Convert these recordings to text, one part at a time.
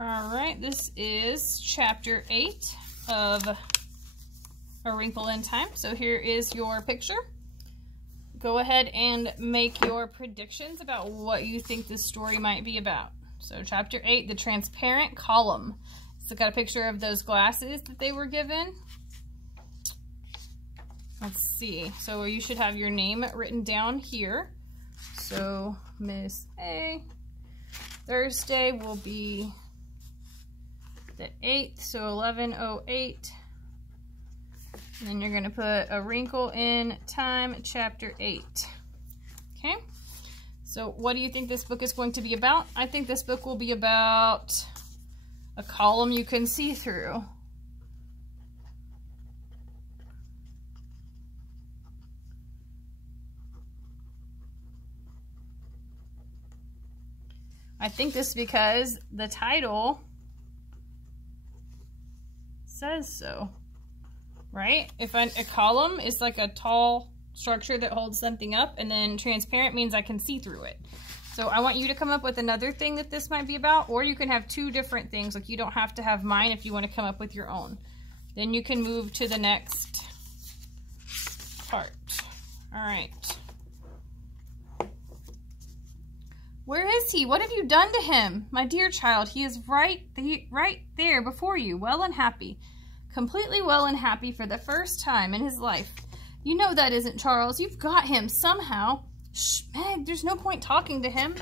All right, this is chapter 8 of A Wrinkle in Time. So here is your picture. Go ahead and make your predictions about what you think this story might be about. So chapter 8, the transparent column. So got a picture of those glasses that they were given. Let's see. So you should have your name written down here. So Miss A. Thursday will be the 8th, so 11:08. And then you're going to put A Wrinkle in Time, chapter 8. Okay? So what do you think this book is going to be about? I think this book will be about a column you can see through. I think this because the title says so, right? If a column is like a tall structure that holds something up, and then transparent means I can see through it. So I want you to come up with another thing that this might be about, or you can have two different things. Like, you don't have to have mine if you want to come up with your own. Then you can move to the next part. All right. Where is he? What have you done to him? My dear child, he is right there before you, well and happy. Completely well and happy for the first time in his life. You know that isn't Charles. You've got him somehow. Shh, Meg, there's no point talking to him.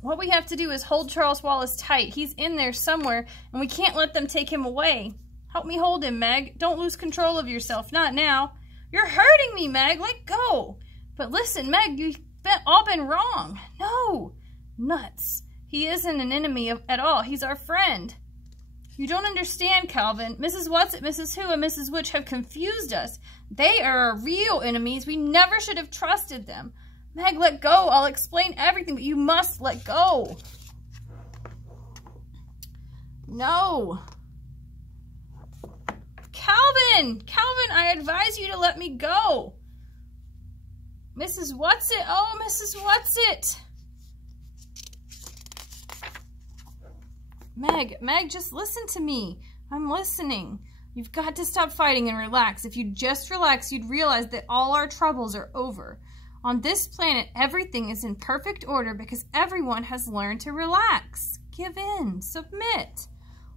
What we have to do is hold Charles Wallace tight. He's in there somewhere, and we can't let them take him away. Help me hold him, Meg. Don't lose control of yourself. Not now. You're hurting me, Meg. Let go. But listen, Meg, you've all been wrong. No. Nuts. He isn't an enemy at all. He's our friend. You don't understand, Calvin. Mrs. Whatsit, Mrs. Who, and Mrs. Which have confused us. They are our real enemies. We never should have trusted them. Meg, let go. I'll explain everything, but you must let go. No. Calvin! Calvin, I advise you to let me go. Mrs. Whatsit? Oh, Mrs. Whatsit! Meg, just listen to me. I'm listening. You've got to stop fighting and relax. If you'd just relax, you'd realize that all our troubles are over. On this planet, everything is in perfect order because everyone has learned to relax. Give in. Submit.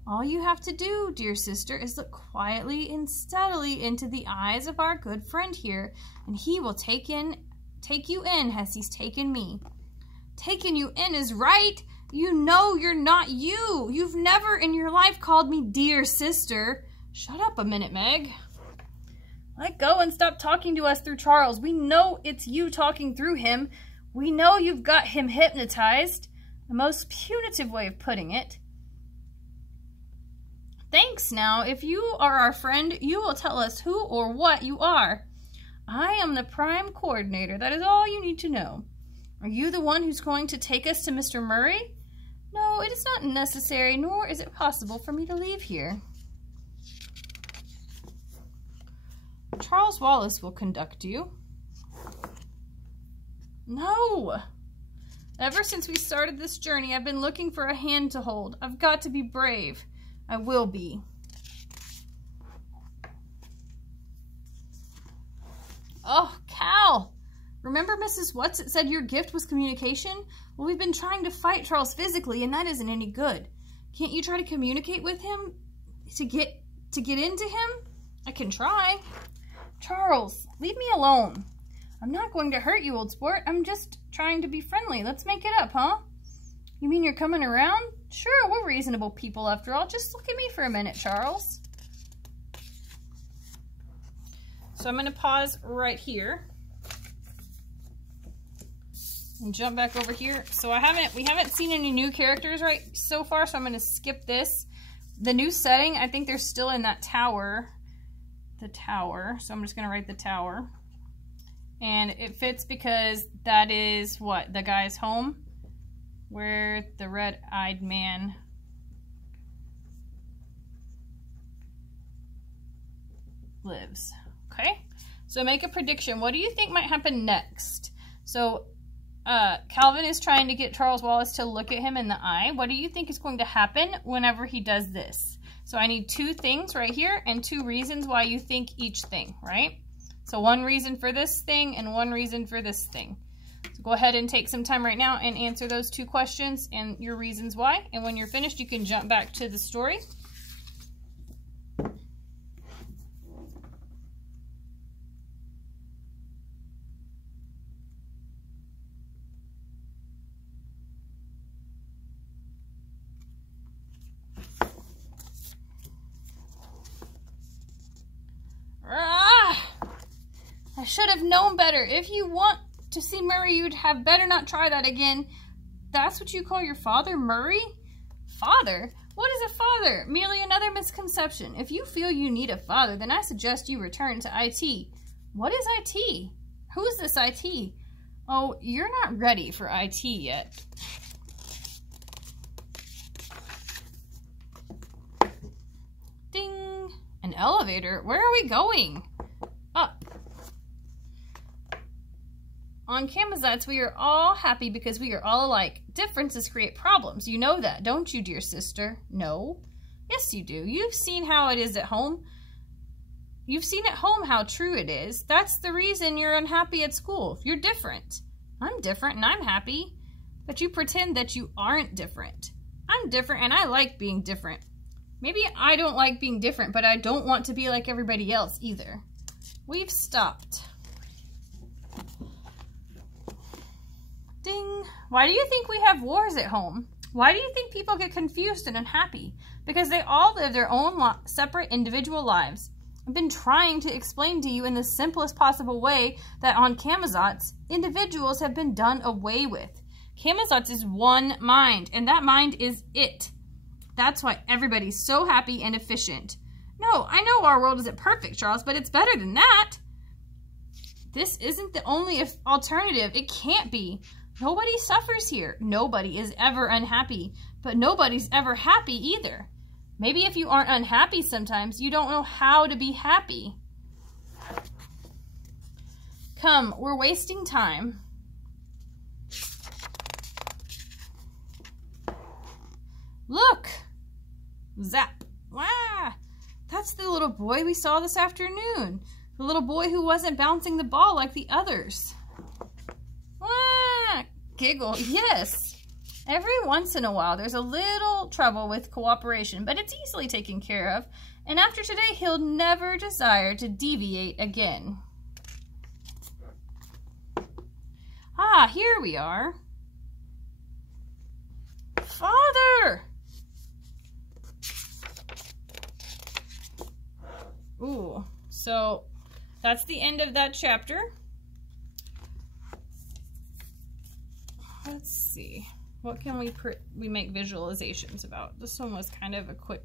All you have to do, dear sister, is look quietly and steadily into the eyes of our good friend here, and he will take you in as he's taken me. Taking you in is right. You know you're not you. You've never in your life called me dear sister. Shut up a minute, Meg. Let go and stop talking to us through Charles. We know it's you talking through him. We know you've got him hypnotized. The most punitive way of putting it. Thanks now. If you are our friend, you will tell us who or what you are. I am the prime coordinator. That is all you need to know. Are you the one who's going to take us to Mr. Murray? No, it is not necessary, nor is it possible for me to leave here. Charles Wallace will conduct you. No! Ever since we started this journey, I've been looking for a hand to hold. I've got to be brave. I will be. Oh, Cal! Remember Mrs. Whatsit said your gift was communication? Well, we've been trying to fight Charles physically, and that isn't any good. Can't you try to communicate with him? To get into him? I can try. Charles, leave me alone. I'm not going to hurt you, old sport. I'm just trying to be friendly. Let's make it up, huh? You mean you're coming around? Sure, we're reasonable people after all. Just look at me for a minute, Charles. So I'm going to pause right here. And jump back over here. So we haven't seen any new characters right so far, so I'm going to skip this. The new setting, I think they're still in that tower. The tower. So I'm just going to write the tower. And it fits because that is what? The guy's home? Where the red-eyed man lives. Okay? So make a prediction. What do you think might happen next? So Calvin is trying to get Charles Wallace to look at him in the eye. What do you think is going to happen whenever he does this? So I need 2 things right here and 2 reasons why you think each thing, right? So 1 reason for this thing and 1 reason for this thing. So go ahead and take some time right now and answer those 2 questions and your reasons why. And when you're finished, you can jump back to the story. I should have known better. If you want to see Murray, you'd have better not try that again. That's what you call your father, Murray? Father? What is a father? Merely another misconception. If you feel you need a father, then I suggest you return to IT. What is IT? Who is this IT? Oh, you're not ready for IT yet. Ding! An elevator? Where are we going? Up. On Camazotz, we are all happy because we are all alike. Differences create problems. You know that, don't you, dear sister? No. Yes, you do. You've seen how it is at home. You've seen at home how true it is. That's the reason you're unhappy at school. You're different. I'm different and I'm happy. But you pretend that you aren't different. I'm different and I like being different. Maybe I don't like being different, but I don't want to be like everybody else either. We've stopped. Ding. Why do you think we have wars at home? Why do you think people get confused and unhappy? Because they all live their own separate individual lives. I've been trying to explain to you in the simplest possible way that on Camazotz, individuals have been done away with. Camazotz is one mind, and that mind is it. That's why everybody's so happy and efficient. No, I know our world isn't perfect, Charles, but it's better than that. This isn't the only alternative. It can't be. Nobody suffers here. Nobody is ever unhappy, but nobody's ever happy either. Maybe if you aren't unhappy sometimes, you don't know how to be happy. Come, we're wasting time. Look! Zap! Wow! That's the little boy we saw this afternoon. The little boy who wasn't bouncing the ball like the others. Ah, giggle, yes. Every once in a while, there's a little trouble with cooperation, but it's easily taken care of. And after today, he'll never desire to deviate again. Ah, here we are. Father! Ooh, so that's the end of that chapter. Let's see. What can we make visualizations about? This one was kind of a quick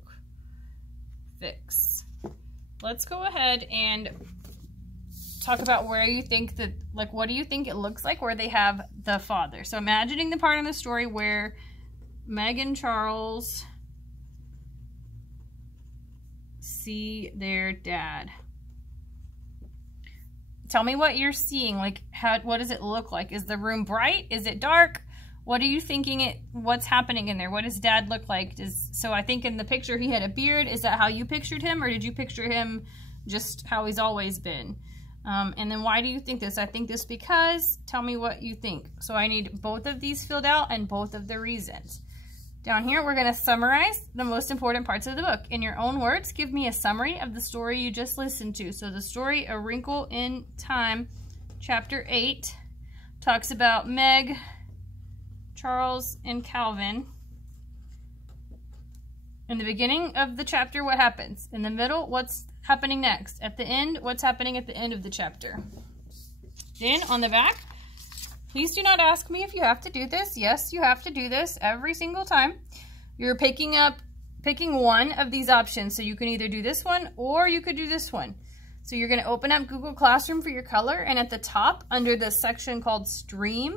fix. Let's go ahead and talk about where you think that, like, what do you think it looks like where they have the father? So imagining the part in the story where Meg and Charles see their dad. Tell me what you're seeing. Like, what does it look like? Is the room bright? Is it dark? What are you thinking what's happening in there? What does dad look like? So I think in the picture he had a beard. Is that how you pictured him? Or did you picture him just how he's always been? And then why do you think this? I think this because, tell me what you think. So I need both of these filled out and both of the reasons. Down here, we're going to summarize the most important parts of the book. In your own words, give me a summary of the story you just listened to. So the story, A Wrinkle in Time, Chapter 8, talks about Meg, Charles, and Calvin. In the beginning of the chapter, what happens? In the middle, what's happening next? At the end, what's happening at the end of the chapter? Then, on the back, please do not ask me if you have to do this. Yes, you have to do this every single time. You're picking one of these options. So you can either do this one or you could do this one. So you're going to open up Google Classroom for your color, and at the top, under the section called Stream,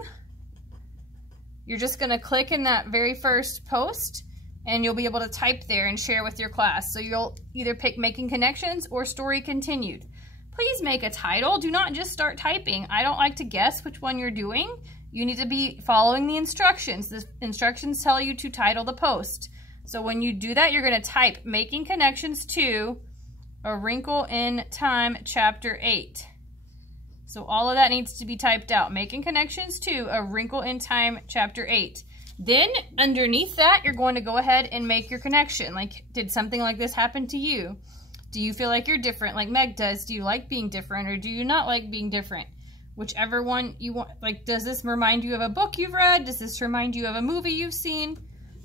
you're just going to click in that very first post, and you'll be able to type there and share with your class. So you'll either pick Making Connections or Story Continued. Please make a title. Do not just start typing. I don't like to guess which one you're doing. you need to be following the instructions. The instructions tell you to title the post. So when you do that, you're going to type Making Connections to A Wrinkle in Time, Chapter 8. So all of that needs to be typed out. Making Connections to A Wrinkle in Time, Chapter 8. Then underneath that, you're going to go ahead and make your connection. Like, did something like this happen to you? Do you feel like you're different like Meg does? Do you like being different or do you not like being different? Whichever one you want. Like, does this remind you of a book you've read? Does this remind you of a movie you've seen?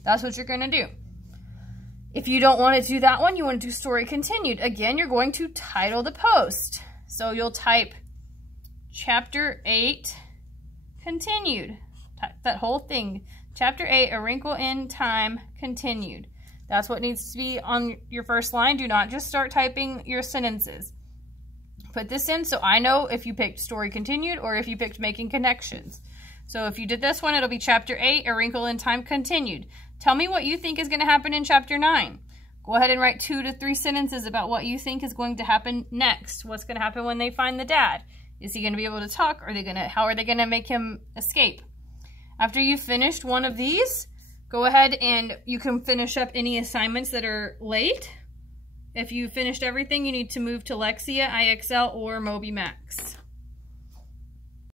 That's what you're going to do. If you don't want to do that one, you want to do Story Continued. Again, you're going to title the post. So you'll type Chapter 8 Continued. Type that whole thing. Chapter 8, A Wrinkle in Time, Continued. That's what needs to be on your first line. Do not just start typing your sentences. Put this in so I know if you picked Story Continued or if you picked Making Connections. So if you did this one, it'll be Chapter 8, A Wrinkle in Time, Continued. Tell me what you think is going to happen in Chapter 9. Go ahead and write 2 to 3 sentences about what you think is going to happen next. What's going to happen when they find the dad? Is he going to be able to talk? How are they going to make him escape? After you've finished one of these, go ahead and you can finish up any assignments that are late. If you finished everything, you need to move to Lexia, IXL, or Moby Max.